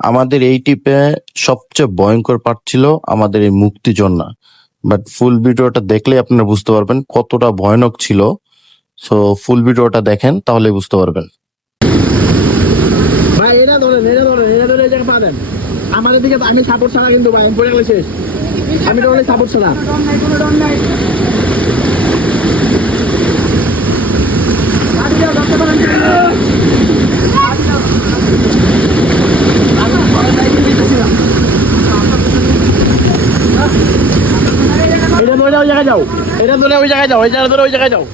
আমাদের এই টিপে সবচেয়ে ভয়ঙ্কর পার্ট ছিল আমাদের এই মুক্তিযোদ্ধা। বাট ফুল ভিডিওটা দেখলে আপনারা বুঝতে পারবেন কতটা ভয়ানক ছিল। সো ফুল ভিডিওটা দেখেন তাহলে বুঝতে পারবেন। ভাই এটা ধরে এই জায়গা পাবেন। আমাদের দিকে আমি সাপোর্ট ছাড়া কিন্তু ভাই পড়ে গেলে শেষ। আমি তো সাপোর্ট ছাড়া। এটা ধরে ওই জায়গায় যাও, এটা ধরে ওই জায়গায় যাও, এই জায়গা ধরে ওই জায়গায় যাও।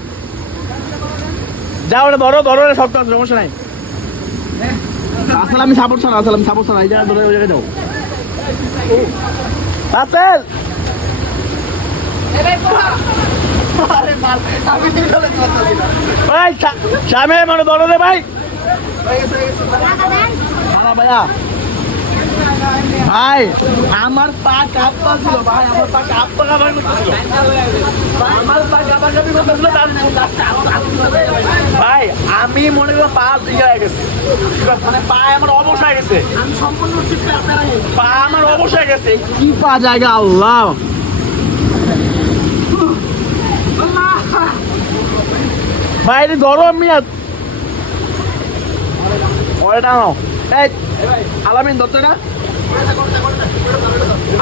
যাও, ধরো শক্ত আছে, সমস্যা নাই। আসলে আমি সাপোর্ট ছাড়া, এই জায়গা ধরে ওই জায়গায় যাও। আসেল ভাই সামনে মানে ধরো রে ভাই। ভাইয়া ভাই আমার পা কাঁপা ছিল, ভাই আমার পা কাঁপা করতেছিল, আমার পা কাঁপাকাঁপি করতেছিল। ভাই আমি মনে করি পা দিকে হয়ে গেছে, মানে পা আমার অবশ হয়ে গেছে, পা আমার অবশ হয়ে গেছে। কি পা জায়গা আল্লাহ। ভাই ধরো আমি আলামিন ধরতে না,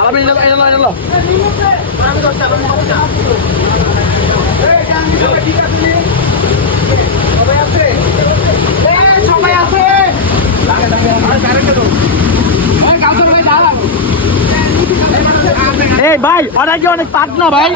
আলামিন এলো। সবাই আছে এই ভাই, অনেক পাক না ভাই।